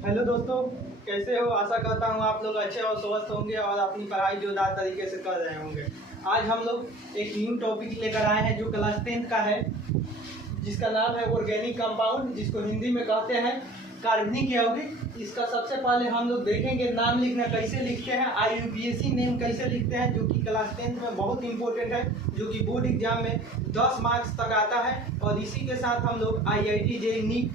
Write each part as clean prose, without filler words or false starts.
Hello दोस्तों, कैसे हो? आशा करता हूँ आप लोग अच्छे और स्वस्थ होंगे और अपनी पढ़ाई जोरदार तरीके से कर रहे होंगे। आज हम लोग एक न्यू टॉपिक लेकर आए हैं जो क्लास 10 का है, जिसका नाम है ऑर्गेनिक कंपाउंड, जिसको हिंदी में कहते हैं कार्बनिक यौगिक। इसका सबसे पहले हम लोग देखेंगे नाम लिखना कैसे लिखते हैं, IUPAC नेम कैसे लिखते हैं, जो कि क्लास 10 में बहुत इंपॉर्टेंट है, जो कि बोर्ड एग्जाम में 10 मार्क्स तक आता है। और इसी के साथ हम लोग IIT JEE नीट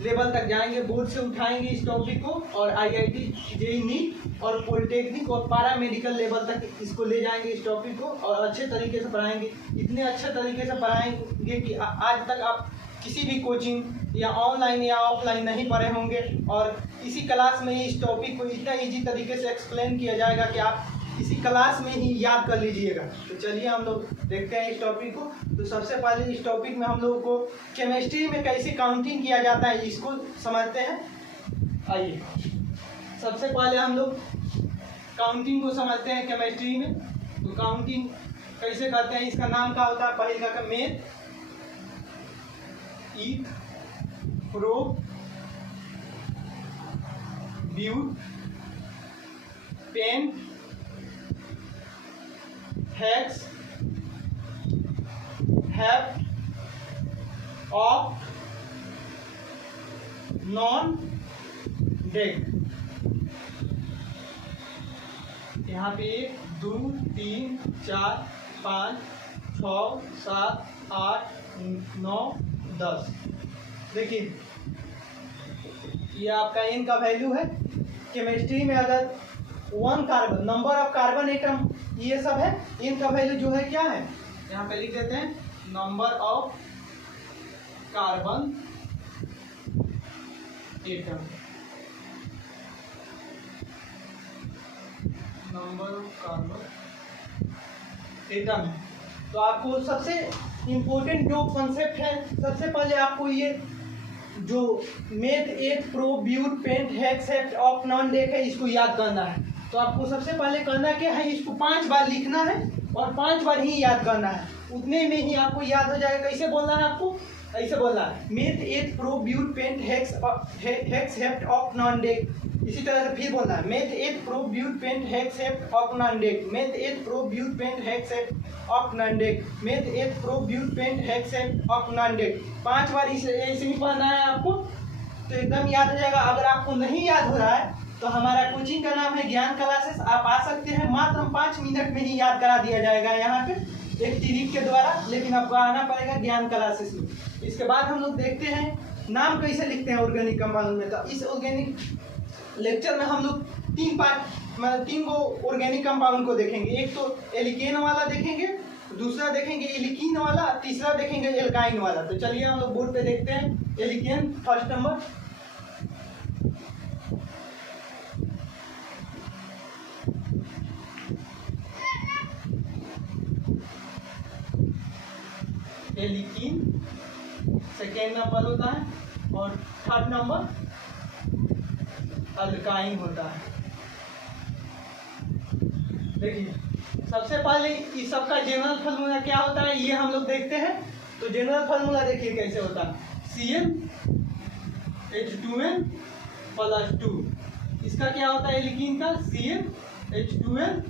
लेवल तक जाएंगे, बोर्ड से उठाएंगे इस टॉपिक को, और IIT JEE नीट और पॉलिटेक्निक और पारा मेडिकल लेवल तक इसको ले जाएंगे इस टॉपिक को, और अच्छे तरीके से पढ़ाएंगे। इतने अच्छे तरीके से पढ़ाएंगे कि आज तक आप किसी भी कोचिंग या ऑनलाइन या ऑफलाइन नहीं पढ़े होंगे, और इसी क्लास में इस टॉपिक को इतना ईजी तरीके से एक्सप्लेन किया जाएगा कि आप इसी क्लास में ही याद कर लीजिएगा। तो चलिए हम लोग देखते हैं इस टॉपिक को। तो सबसे पहले इस टॉपिक में हम लोगों को केमिस्ट्री में कैसे काउंटिंग किया जाता है इसको समझते हैं। आइए सबसे पहले हम लोग काउंटिंग को समझते हैं केमिस्ट्री में। तो काउंटिंग कैसे करते हैं, इसका नाम क्या होता है? पहले का meth, eth, pro, but, pen, hex, hept, oct, non, dec. यहाँ पे 1 2 3 4 5 6 7 8 9 10। देखिए ये आपका n का वैल्यू है। केमिस्ट्री में अगर 1 carbon, number of carbon atom, ये सब है। n का वैल्यू जो है क्या है, यहाँ पे लिख देते हैं number of carbon atom, number of carbon atom है। तो आपको सबसे इम्पोर्टेंट जो कॉन्सेप्ट है, सबसे पहले आपको ये जो meth, eth, pro, but, pent, hex, hept, oct, non, dec है, इसको याद करना है। तो आपको सबसे पहले करना क्या है, इसको 5 बार लिखना है और 5 बार ही याद करना है। उतने में ही आपको याद हो जाएगा। कैसे बोलना है आपको? ऐसे बोलना है, meth, eth, pro, but, pent, hex, hept, oct, non, dec. इसी तरह से फिर बोलना है, meth, eth, pro, but, pent, hex, hept, oct, non, dec. Meth, eth, pro, but, pent, hex, hept, oct, non, dec. Meth, eth, pro, but, pent, hex, hept, oct, non, dec. 5 बार ऐसे ही पढ़ना है आपको, तो एकदम याद हो जाएगा। अगर आपको नहीं याद हो रहा है तो हमारा कोचिंग का नाम है ज्ञान क्लासेस, आप आ सकते हैं। मात्र 5 मिनट में ही याद करा दिया जाएगा यहाँ पे एक ट्रिक के द्वारा, लेकिन आपको आना पड़ेगा ज्ञान क्लासेस में। इसके बाद हम लोग देखते हैं नाम कैसे लिखते हैं ऑर्गेनिक कंपाउंड में। तो इस ऑर्गेनिक लेक्चर में हम लोग 3 पार्ट, मतलब 3 गो ऑर्गेनिक कंपाउंड को देखेंगे। एक तो एल्केन वाला देखेंगे, दूसरा देखेंगे एल्कीन वाला, तीसरा देखेंगे एल्काइन वाला। तो चलिए हम लोग बोर्ड पे देखते हैं। Alkane first number, alkene second number होता है, और थर्ड नंबर अल्काइन होता है। देखिए सबसे पहले इस सबका जनरल फार्मूला क्या होता है ये हम लोग देखते हैं। तो जनरल फार्मूला देखिए कैसे होता है, CnH2n+2। इसका क्या होता है एल्कीन का, CnH2n,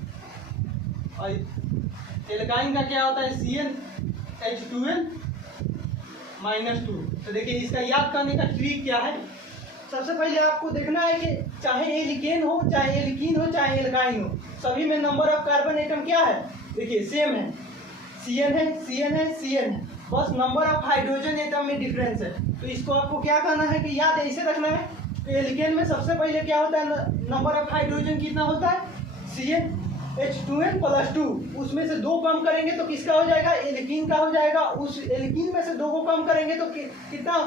और एल्काइन का क्या होता है, CnH2n-2। तो देखिए इसका याद करने का ट्रिक क्या है। सबसे पहले आपको देखना है कि चाहे एल्केन हो, चाहे एल्कीन हो, चाहे एल्काइन हो, सभी में नंबर ऑफ कार्बन एटम क्या है, देखिए सेम है, Cn है, Cn है, Cn है। बस नंबर ऑफ हाइड्रोजन एटम में डिफरेंस है। तो इसको आपको क्या करना है कि याद ऐसे रखना है। तो एल्केन में सबसे पहले क्या होता है, नंबर ऑफ हाइड्रोजन कितना होता है, CnH2n+2। उसमें से 2 कम करेंगे तो किसका हो जाएगा, एल्कीन का हो जाएगा। उस एल्कीन में से 2 को कम करेंगे तो कितना,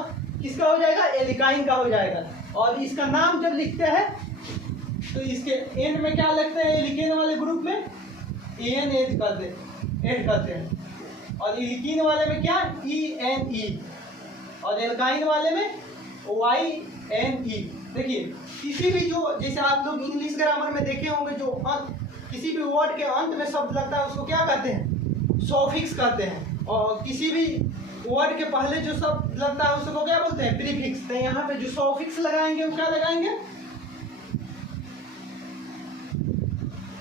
किसका हो जाएगा, एल्काइन का हो जाएगा। और इसका नाम जब लिखते हैं तो इसके एंड में क्या लिखते हैं, एल्केन वाले ग्रुप में AN ऐड करते हैं, और एल्कीन वाले में क्या, ENE, और एल्काइन वाले में YNE। देखिए किसी भी जो, जैसे आप लोग इंग्लिश ग्रामर में देखे होंगे, जो किसी भी वर्ड के अंत में शब्द लगता है उसको क्या कहते हैं, सॉफिक्स कहते हैं। और किसी भी वर्ड के पहले जो सब लगता है उसको क्या बोलते हैं? प्रीफिक्स। तो यहाँ पे जो सॉफिक्स लगाएंगे वो क्या लगाएंगे?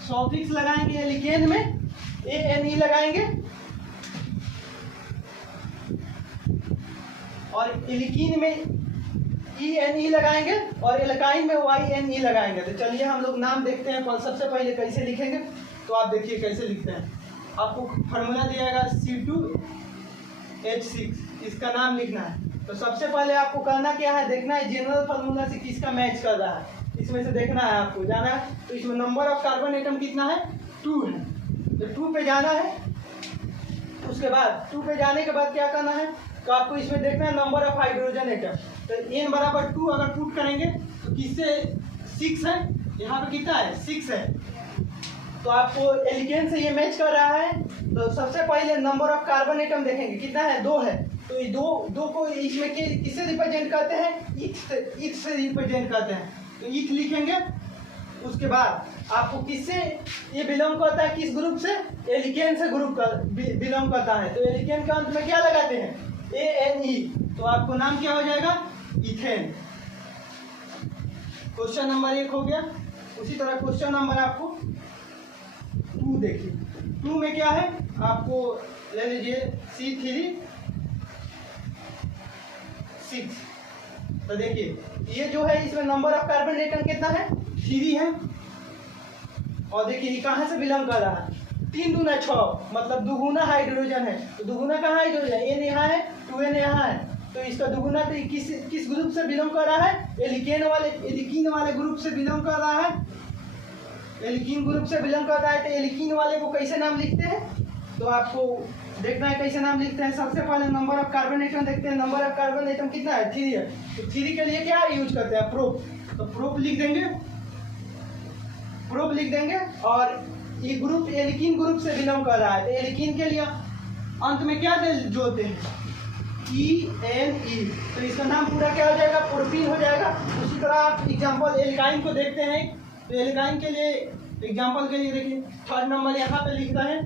सॉफिक्स लगाएंगे एलिकेन में ANE लगाएंगे, और एलिकीन में ENE लगाएंगे, और एल्काइन में YNE लगाएंगे। तो चलिए हम लोग नाम देखते हैं। सबसे पहले कैसे लिखेंगे, तो आप देखिए कैसे लिखते हैं। आपको फार्मूला दिया जाएगा C2H6, इसका नाम लिखना है। तो सबसे पहले आपको करना क्या है, देखना है जनरल फार्मूला से किसका मैच कर रहा है, इसमें से देखना है आपको, जाना है। तो इसमें नंबर ऑफ कार्बन एटम कितना है? 2 है। तो 2 पे जाना है। उसके बाद 2 पे जाने के बाद क्या करना है, तो आपको इसमें देखना है नंबर ऑफ हाइड्रोजन एटम। तो n बराबर 2 अगर पुट करेंगे तो किससे 6 है, यहाँ पे कितना है? 6 है। तो आपको एलिकेन से ये मैच कर रहा है। तो सबसे पहले नंबर ऑफ कार्बन एटम देखेंगे कितना है? 2 है। तो ये दो को इसमें किससे रिप्रेजेंट करते हैं? ईथ से रिप्रेजेंट करते हैं। तो ईथ लिखेंगे। उसके बाद आपको किससे ये बिलोंग करता है, किस ग्रुप से? एलिकेन से ग्रुप का बिलोंग करता है। तो एलिकेन का अंत में क्या लगाते हैं? ANE। तो आपको नाम क्या हो जाएगा? इथेन। क्वेश्चन नंबर 1 हो गया। उसी तरह क्वेश्चन नंबर आपको 2 देखिए। 2 में क्या है, आपको ले लीजिए C3H6। तो देखिए ये जो है इसमें नंबर ऑफ कार्बन एटम कितना है? 3 है। और देखिए ये कहाँ से बिलोंग कर रहा है? 3 दूना 6, मतलब दुगुना हाइड्रोजन है। तो दुगुना कहाँ हाइड्रोजन है? N यहाँ है, 2N यहाँ है। तो इसका दुगुना तो किस ग्रुप से बिलोंग कर रहा है? एलिकेन वाले ग्रुप से बिलोंग कर रहा है। एलिकीन ग्रुप से बिलोंग कर रहा है। तो एलिकीन वाले को कैसे नाम लिखते हैं, तो आपको देखना है कैसे नाम लिखते हैं। सबसे पहले नंबर ऑफ कार्बन एटम देखते हैं। नंबर ऑफ कार्बन एटम कितना है? 3 है। तो 3 के लिए क्या यूज करते हैं? प्रोप। तो प्रोप लिख देंगे, प्रोप लिख देंगे। और ये ग्रुप एलिकीन ग्रुप से बिलोंग कर रहा है। तो एलिकीन के लिए अंत में क्या जोड़ते हैं? ENE। तो इसका नाम पूरा क्या हो जाएगा? प्रोपीन हो जाएगा। उसी तरह आप एग्जाम्पल एल्काइन को देखते हैं। तो एल्काइन के लिए एग्जाम्पल के लिए देखिए 3rd नंबर यहाँ पे लिखता है,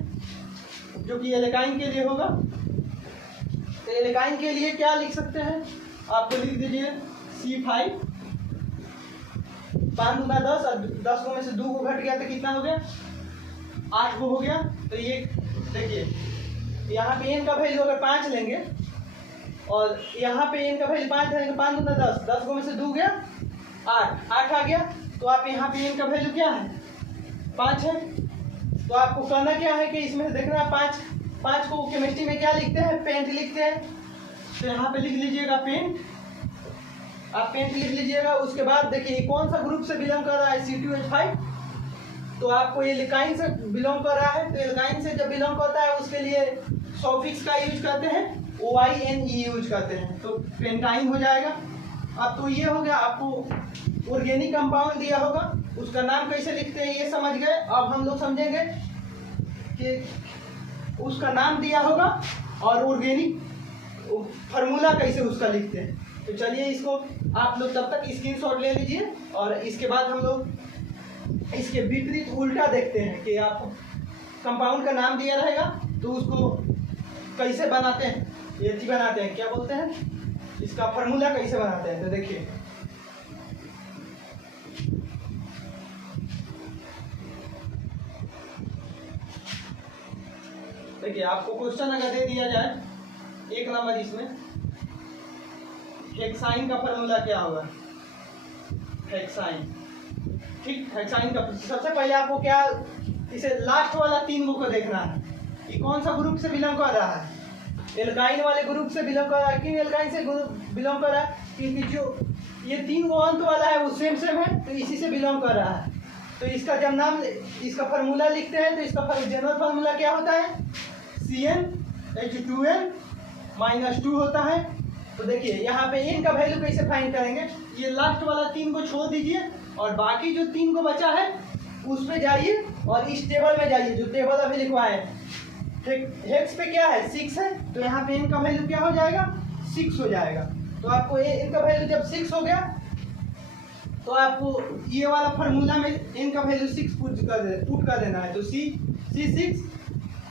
जो कि एल्काइन के लिए होगा। तो एल्काइन के लिए क्या लिख सकते हैं, आपको लिख दीजिए C5, 5 दूना 10, और 10 में से 2 को घट गया तो कितना हो गया? 8 को हो गया। तो ये देखिए यहाँ पे n का वैल्यू अगर 5 लेंगे और यहाँ पे n का वैल्यू 5 लेंगे, 5 दूना 10, 10 में से 2 गया 8 आ गया। तो आप यहाँ पे n का वैल्यू क्या है? 5 है। तो आपको करना क्या है कि इसमें देखना है 5 को केमिस्ट्री में क्या लिखते हैं? पेंट लिखते हैं। तो यहाँ पे लिख लीजिएगा पेंट, आप पेंट लिख लीजिएगा। उसके बाद देखिए कौन सा ग्रुप से बिलोंग कर रहा है? C2H5। तो आपको ये एल्काइन से बिलोंग कर रहा है। तो एल्काइन से जब बिलोंग करता है उसके लिए सॉफिक्स का यूज करते हैं, OYNE यूज करते हैं। तो पेंटाइन हो जाएगा। अब तो ये हो गया, आपको ऑर्गेनिक कंपाउंड दिया होगा, उसका नाम कैसे लिखते हैं ये समझ गए। अब हम लोग समझेंगे कि उसका नाम दिया होगा और ऑर्गेनिक फार्मूला कैसे उसका लिखते हैं। तो चलिए इसको आप लोग तब तक स्क्रीनशॉट ले लीजिए, और इसके बाद हम लोग इसके विपरीत उल्टा देखते हैं कि आप कंपाउंड का नाम दिया रहेगा तो उसको कैसे बनाते हैं, ये बनाते हैं, क्या बोलते हैं, इसका फार्मूला कैसे बनाते हैं। तो देखिए आपको क्वेश्चन अगर दे दिया जाए 1 नंबर, इसमें हेक्साइन का फार्मूला क्या होगा? हेक्साइन, ठीक। हेक्साइन का सबसे पहले आपको क्या, इसे लास्ट वाला 3 को देखना है, ये कौन सा ग्रुप से बिलोंग कर रहा है? एल्काइन वाले ग्रुप से बिलोंग कर रहा है। क्यों एल्काइन से बिलोंग कर रहा है? क्योंकि जो ये 3 अंत वाला है वो सेम है, तो इसी से बिलोंग कर रहा है। तो इसका जब नाम, इसका फार्मूला लिखते हैं तो इसका जनरल फार्मूला क्या होता है? CnH2n-2 होता है। तो देखिए यहाँ पे n का वैल्यू कैसे फाइंड करेंगे? ये लास्ट वाला 3 को छोड़ दीजिए और बाकी जो 3 को बचा है उस पे जाइए और इस टेबल में जाइए जो टेबल अभी लिखवाए। हेक्स पे क्या है? 6 है। तो यहाँ पे n का वैल्यू क्या हो जाएगा? 6 हो जाएगा। तो आपको n का वैल्यू जब 6 हो गया तो आपको ये वाला फार्मूला में n का वैल्यू 6 पुट कर देना है। तो C6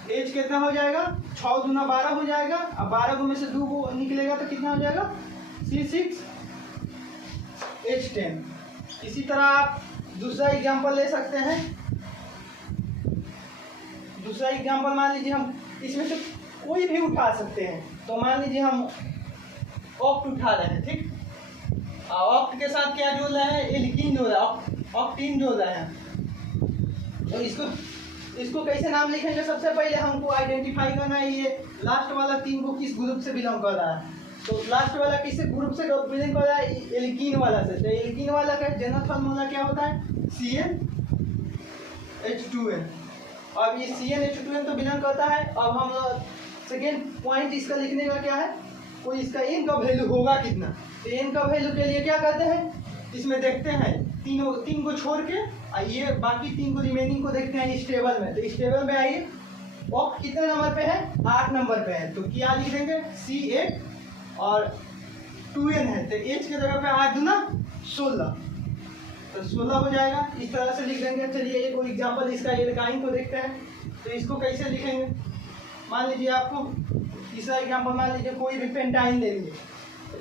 एच कितना हो जाएगा, 6 दूना 12 हो जाएगा। अब 12 को में से 2 को निकलेगा तो कितना हो जाएगा, C6H10। इसी तरह आप दूसरा एग्जांपल ले सकते हैं। दूसरा एग्जांपल मान लीजिए हम इसमें से कोई भी उठा सकते हैं। तो मान लीजिए हम ऑक्ट उठा रहे हैं, ठीक। ऑक्ट के साथ क्या जोड़ रहे हैं, एल्कीन जोड़ रहा है, ऑक्टीन जोड़ रहे हैं। तो इसको कैसे नाम लिखेंगे, सबसे पहले हमको आइडेंटिफाई करना है ये लास्ट वाला 3 को किस ग्रुप से बिलोंग कर रहा है। तो लास्ट वाला किस ग्रुप से बिलोंग कर रहा है, एल्कीन वाला से। तो एल्कीन वाला का जनरल फार्मूला क्या होता है, CnH2n। अब ये CnH2n तो बिलोंग करता है। अब हम सेकेंड पॉइंट इसका लिखने का क्या है, कोई इसका n का वैल्यू होगा कितना। तो n का वैल्यू के लिए क्या करते हैं, इसमें देखते हैं 3 को छोड़ के ये बाकी 3 को रिमेनिंग को देखते हैं इस टेबल में। तो इस टेबल में आइए, ऑक्ट कितने नंबर पे है, 8 नंबर पे है। तो क्या लिख देंगे, C8 और 2n है। तो H की जगह पे 8 दूना 16, तो 16 हो जाएगा। इस तरह से लिख देंगे। चलिए एक कोई एग्जांपल इसका एल्काइन को देखते हैं। तो इसको कैसे लिखेंगे, मान लीजिए आपको तीसरा एग्जांपल, मान लीजिए कोई भी पेंटाइन ले लीजिए। तो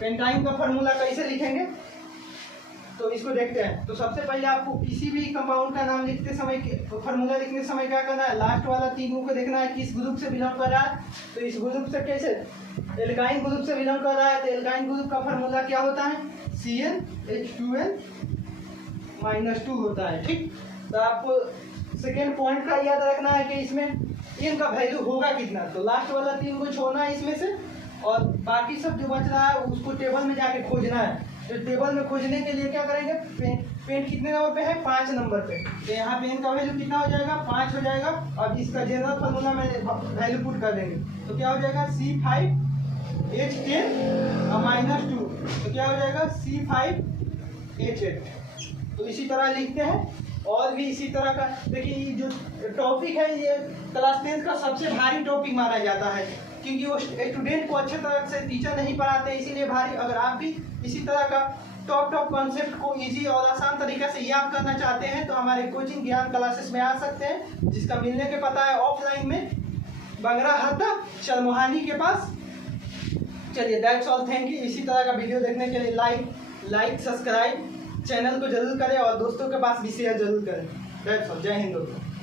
पेंटाइन का फार्मूला कैसे लिखेंगे, तो इसको देखते हैं। तो सबसे पहले आपको किसी भी कंपाउंड का नाम लिखते समय, फार्मूला लिखते समय क्या करना है, लास्ट वाला 3 को देखना है किस ग्रुप से बिलोंग कर रहा है। तो इस ग्रुप से कैसे, एल्काइन ग्रुप से बिलोंग कर रहा है। तो एल्काइन ग्रुप का फार्मूला क्या होता है, CnH2n-2 होता है, ठीक। तो आपको सेकेंड पॉइंट का याद रखना है कि इसमें n का वैल्यू होगा कितना। तो लास्ट वाला 3 को छोड़ना है इसमें से, और बाकी सब जो बच रहा है उसको टेबल में जाके खोजना है। तो टेबल में खोजने के लिए क्या करेंगे, पेन कितने नंबर पे है, 5 नंबर पे। तो यहाँ पे n का वैल्यू कितना हो जाएगा, 5 हो जाएगा। अब इसका जनरल फार्मूला में वैल्यू पुट कर देंगे। तो क्या हो जाएगा, C5H10-2। तो क्या हो जाएगा, C5H8। तो इसी तरह लिखते हैं। और भी इसी तरह का देखिए, ये जो टॉपिक है ये क्लास 10 का सबसे भारी टॉपिक माना जाता है, क्योंकि वो स्टूडेंट को अच्छे तरह से टीचर नहीं पढ़ाते, इसीलिए भारी। अगर आप भी इसी तरह का टॉप कॉन्सेप्ट को इजी और आसान तरीके से याद करना चाहते हैं तो हमारे कोचिंग ज्ञान क्लासेस में आ सकते हैं, जिसका मिलने के पता है ऑफलाइन में बंगरा हत्ता चरमोहानी के पास। चलिए, दैट्स ऑल, थैंक यू। इसी तरह का वीडियो देखने के लिए लाइक सब्सक्राइब चैनल को जरूर करें और दोस्तों के पास भी शेयर जरूर करें। दैट्स ऑल, जय हिंद दोस्तों।